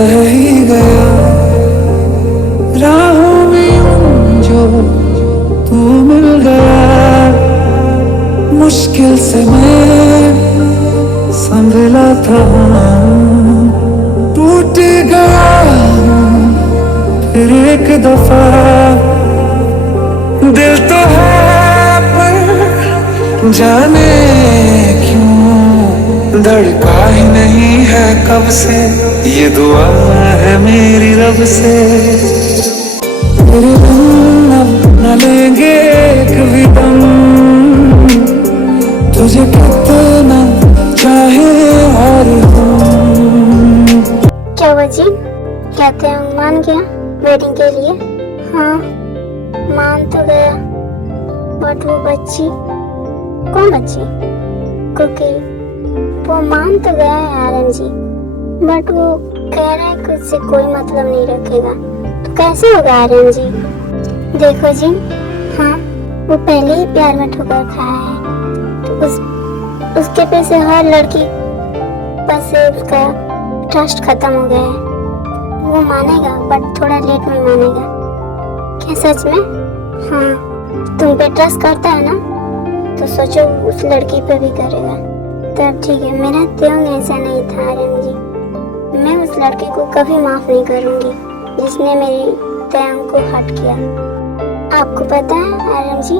बह ही गया राहों में यूं जो तू मिल गया। मुश्किल से मैं संभला था, टूट गया फिर एक दफा। दिल तो है पर जाने क्यों धड़का ही नहीं है कब से। ये दुआ है मेरी रब से, तेरे बिन अब न लेंगे एक भी दम। तुझे कितना चाहे और हम। क्या वजी कहते हैं मान गया वेडिंग के लिए? हाँ मान तो गया, बट वो बच्ची, कौन बच्ची? कुकी, वो मान तो गया है आर्यन जी, बट वो कह रहा है कि उससे कोई मतलब नहीं रखेगा। तो कैसे होगा आर्यन जी? देखो जी, हाँ वो पहले ही प्यार में ठोकर खाया है, तो उसके पे से हर लड़की पर से उसका ट्रस्ट खत्म हो गया है। वो मानेगा बट थोड़ा लेट में मानेगा। क्या सच में? हाँ तुम पे ट्रस्ट करता है ना, तो सोचो उस लड़की पे भी करेगा। तब ठीक है, मेरा त्योंग ऐसा नहीं था आर्यन जी। मैं उस लड़के को कभी माफ नहीं करूंगी जिसने मेरी त्योंग को हर्ट किया। आपको पता है आर्यन जी,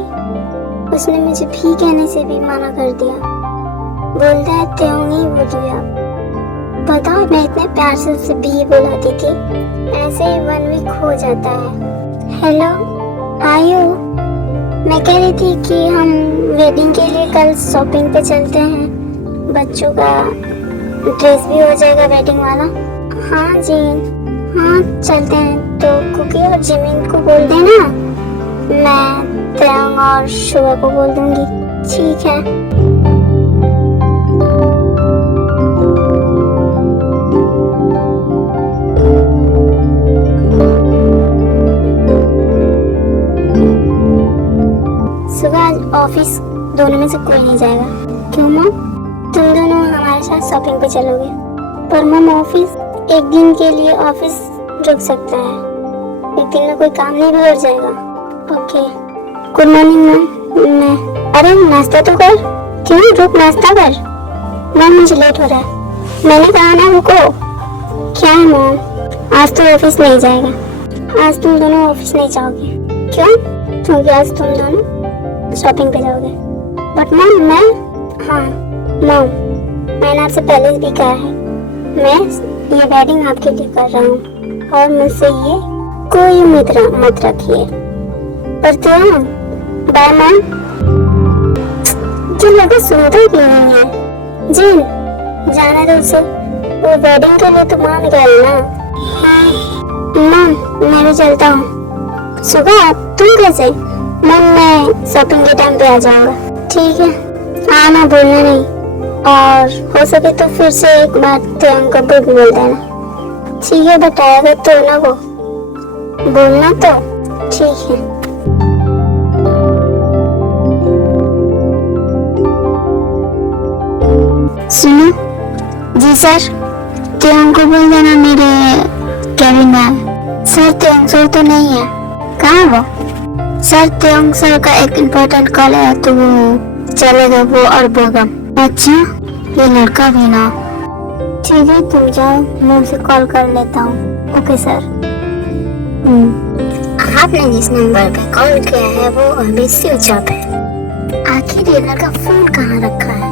उसने मुझे भी कहने से भी मना कर दिया। बोलता है त्योंग ही बोलिए आप। बताओ मैं इतने प्यार से उससे भी बुलाती थी, ऐसे ही 1 वीक हो जाता है। हेलो आयु, मैं कह रही थी कि हम वेडिंग के लिए कल शॉपिंग पे चलते हैं, बच्चों का ड्रेस भी हो जाएगा वेडिंग वाला। हाँ जी हाँ चलते हैं। तो कुकी और जिमिन को बोल देना, मैं त्योंग और शुभा को बोल दूंगी। ठीक है। सुबह ऑफिस दोनों में से कोई नहीं जाएगा। क्यों मम? तुम दोनों हमारे साथ शॉपिंग पे चलोगे। पर मम ऑफिस एक दिन के लिए ऑफिस रुक सकता है, एक दिन में कोई काम नहीं बिगड़ जाएगा। Okay good morning ma'am. मैं अरे नाश्ता तो कर। क्यों रुक, नाश्ता कर। मैम मुझे लेट हो रहा है। मैंने कहा ना रुको। क्या है मैम? आज तो ऑफिस नहीं जाएगा। आज तुम दोनों ऑफिस नहीं जाओगे। क्यों? क्योंकि आज तुम दोनों शॉपिंग पे जाओगे। बट मैम मैं, हाँ मैम मैंने आपसे पहले भी कहा है, मैं ये वेडिंग आपके लिए कर रहा हूँ और मुझसे ये कोई उम्मीद मत रखिए। पर तो बाय मैम। जो लगा सुनता क्यों नहीं है? जी जाना तो उसे, वो वेडिंग के लिए तो मान गया ना। हाँ मैम मैं भी चलता हूँ। सुबह तुम कैसे? मैम मैं शॉपिंग के टाइम पे आ जाऊंगा। ठीक है आना, बोलना नहीं, और हो सके तो फिर से एक बार त्योंग को भी बोल देना। ठीक है बताएगा तो ना वो, बोलना तो ठीक है। सुनो जी सर, त्योंग को बोल देना मेरे कैबिन में। सर त्योंग सर तो नहीं है। कहाँ वो? सर त्योंग सर का एक इम्पोर्टेंट कॉल है तो वो चलेगा, वो और बोगम। अच्छा ये लड़का भी ना। ठीक है तुम जाओ, मैं उसे कॉल कर लेता हूँ। Okay sir. आपने जिस नंबर पे कॉल किया है वो अभी स्विच ऑफ है। आखिर ये लड़का फोन कहाँ रखा है?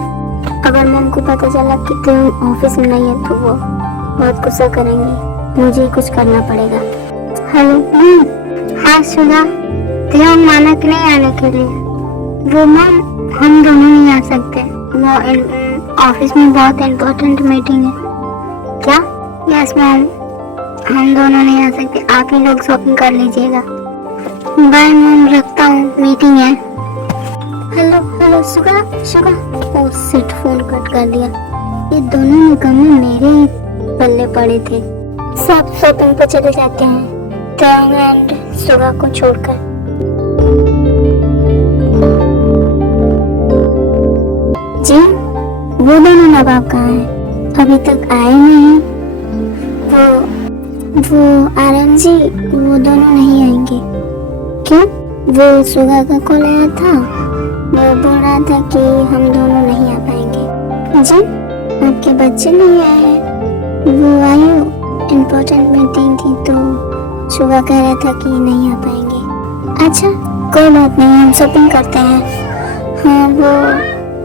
अगर मम को पता चला कि त्योंग ऑफिस में नहीं है तो वो बहुत गुस्सा करेंगे। मुझे ही कुछ करना पड़ेगा। हेलो हाँ सुधा, त्योंग माना कि नहीं आने के लिए? वो मैम हम दोनों नहीं आ सकते, वो ऑफिस में बहुत इम्पोर्टेंट मीटिंग है। क्या? यस मैम हम दोनों नहीं आ सकते, आप ही लोग शॉपिंग कर लीजिएगा। बाय मैम रखता हूँ, मीटिंग है। हेलो हेलो सुगा सुगा, ओ शिट फोन कट कर दिया। ये दोनों निकम्मे मेरे ही पल्ले पड़े थे। सब शॉपिंग पे चले जाते हैं त्योंग एंड सुगा को छोड़कर। जी वो दोनों नवाब कहाँ हैं? अभी तक आए नहीं। वो वो आर्यन जी, वो दोनों नहीं आएंगे। क्यों? वो सुगा का कॉल आया था, वो बोल रहा था कि हम दोनों नहीं आ पाएंगे। जी, आपके बच्चे नहीं आए हैं। वो आयु इम्पोर्टेंट मीटिंग थी तो सुगा कह रहा था कि नहीं आ पाएंगे। अच्छा, कोई बात नहीं, हम शॉपिंग करते हैं। हाँ वो,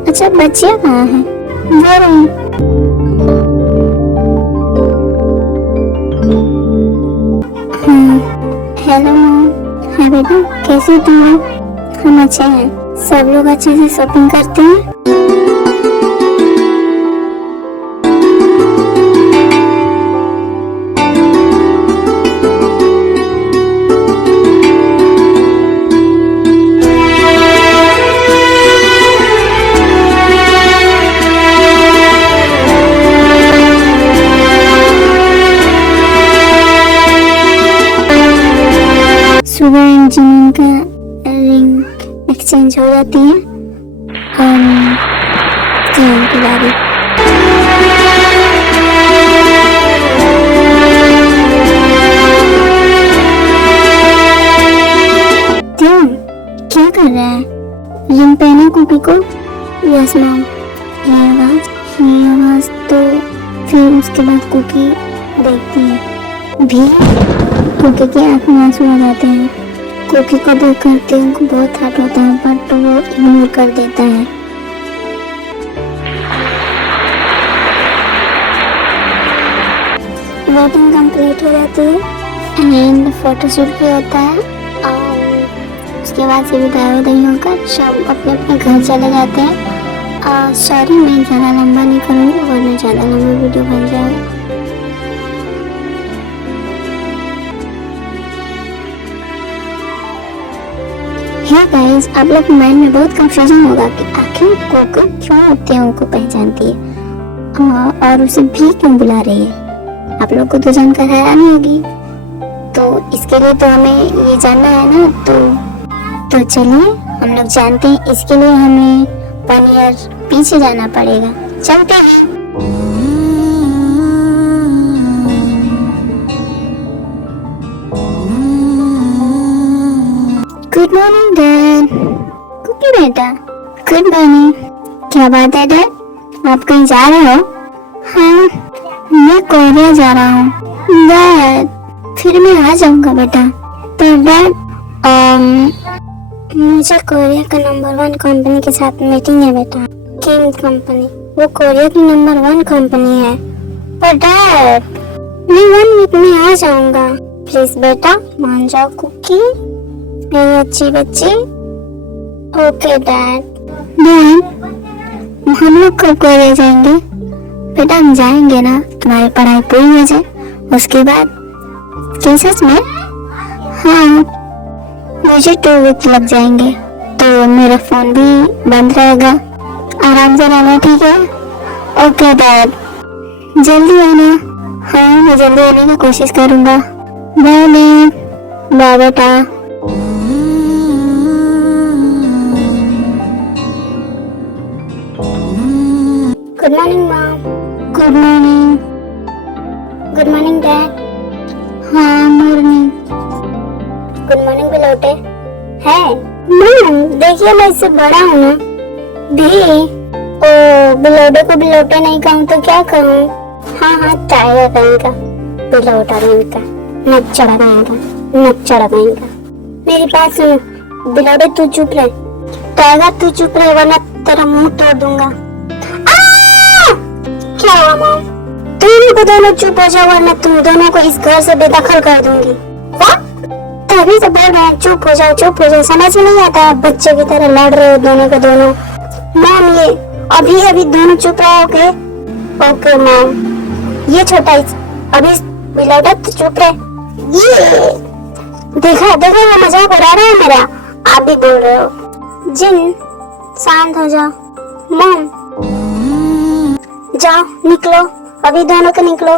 अच्छा बच्चियाँ कहाँ हैं? वो रही। हाँ, हेलो मॉम। हाँ बेटा, कैसे तुम हो? हम अच्छे हैं। सब लोग अच्छे से शॉपिंग करते हैं। सुबह इंजीनियरिंग का रिंग एक्सचेंज हो जाती है और जान की बारी। क्यों? क्या कर रहा है? रिंग पहने कुकी को? Yes ma'am. ये आवाज तो फिर उसके बाद कुकी देखती है भी। कुकी की आंख में आंसू आ जाते हैं। कुकी को देख कर तियों को बहुत हर्ट होता है, बट वो इग्नोर कर देता है। वेडिंग कंप्लीट हो जाती है एंड फोटोशूट भी होता है और उसके बाद से विदाई उदाई होकर सब अपने अपने घर चले जाते हैं। सॉरी, मैं ज़्यादा लंबा नहीं करूँगी वरना ज़्यादा लंबा वीडियो बन जाएगा। हे गाइस, आप लोग के माइंड में बहुत कंफ्यूजन होगा कि आखिर कोको क्यों तियों को पहचानती है और उसे भी क्यों बुला रही है। आप लोग को तो जानकर हैरानी होगी, तो इसके लिए तो हमें ये जानना है ना। तो चलिए हम लोग जानते हैं। इसके लिए हमें 1 ईयर पीछे जाना पड़ेगा। चलते हैं। Good morning dad. कुकी बेटा, गुड मॉर्निंग। क्या बात है डैड, आप कहीं जा रहे हो? हाँ, मैं कोरिया जा रहा हूँ। डैड, फिर मैं आ जाऊंगा बेटा। तो डैड, मुझे कोरिया का नंबर 1 कंपनी के साथ मीटिंग है बेटा। किंग कंपनी, वो कोरिया की नंबर 1 कंपनी है। पर डैड, मैं 1 वीक में आ जाऊंगा। प्लीज बेटा मान जाओ कुकी, मेरी अच्छी बच्ची। Okay dad. हम लोग कब कोरिया जाएंगे? बेटा हम जाएंगे ना, तुम्हारी पढ़ाई पूरी हो जाए उसके बाद। क्या सच में? हाँ, मुझे 2 वीक लग जाएंगे तो मेरा फोन भी बंद रहेगा। आराम से रहना, ठीक है? ओके डैड, जल्दी आना। हाँ, मैं जल्दी आने की कोशिश करूँगा। Bye dad. बाय बेटा। Good morning mom. Good morning. Good morning dad. हाँ मॉर्निंग। गुड मॉर्निंग बिलोटे। है मॉम, देखिए मैं इससे बड़ा हूँ ना भी। ओ, बिलोटे को बिलोटे नहीं कहूँ तो क्या कहूँ? हाँ, टाइगर कहेगा, बिलोटा कहेगा, नच्चड़ा कहेगा, नच्चड़ा कहेगा। मेरी बात सुनो बिलोटे, तू चुप रहे। टाइगर तू चुप रहे वरना तेरा मुंह तोड़ दूंगा। क्या हुआ मॉम? तुम को दोनों चुप हो जाओ वरना तुम दोनों को इस घर से बेदखल कर दूंगी। तभी तो बोल रहे हैं चुप हो जाओ, चुप हो जाओ। समझ में नहीं आता है, बच्चे की तरह लड़ रहे हो दोनों के दोनों। मॉम ये अभी दोनों चुप रहोगे? Okay mom. ये छोटा अभी बिलोटा तो चुप रहे। ये देखो वो मजाक उड़ा रहा है मेरा। आप भी बोल रहे हो। जिन शांत हो जाओ। मॉम जाओ निकलो, अभी दोनों को निकलो।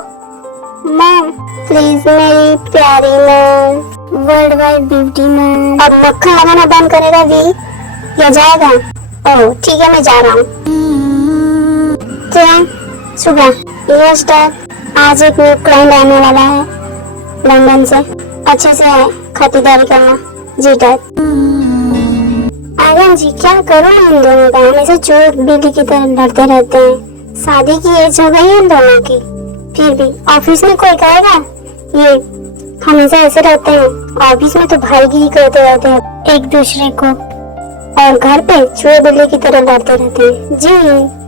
मॉम प्लीज मेरी प्यारी ma'am, world wide beauty ma'am. अब मक्खन लगाना बंद करेगा भी या जाएगा? ओह ठीक है, मैं जा रहा हूँ। क्या सुबह? यस डैड, आज एक न्यू क्लाइंट आने वाला है। लंदन से अच्छे से खातिरदारी करना। जी डैड। आर्यन जी क्या करूं मैं इन दोनों का, हमेशा चोर बिल्ली की तरह लड़ते रहते हैं। शादी की एज हो गई है इन दोनों की, फिर भी ऑफिस में कोई कहेगा ये हमेशा ऐसे रहते हैं। ऑफिस में तो भाईगिरी करते रहते हैं एक दूसरे को, और घर पे चोर बिल्ली की तरह लड़ते रहते हैं। जी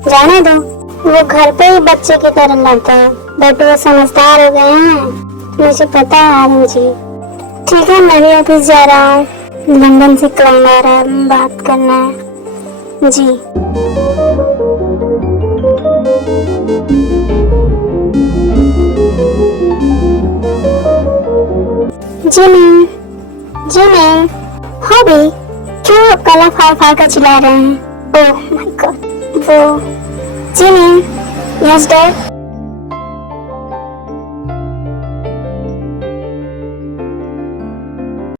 जाने दो, वो घर पे ही बच्चे की तरह लड़ते हैं, बट वो समझदार हो गए हैं, मुझे पता है आर्यन जी। ठीक है मैं भी ऑफिस जा रहा हूँ, लंदन से क्लाइंट आ रहा है, बात करना है। जी जी मैम, जी मैम। हाँ भाई क्यों आप गला फाड़ फाड़ कर चिल्ला रहे हैं? Oh my God. वो जी मैम। Yes dad.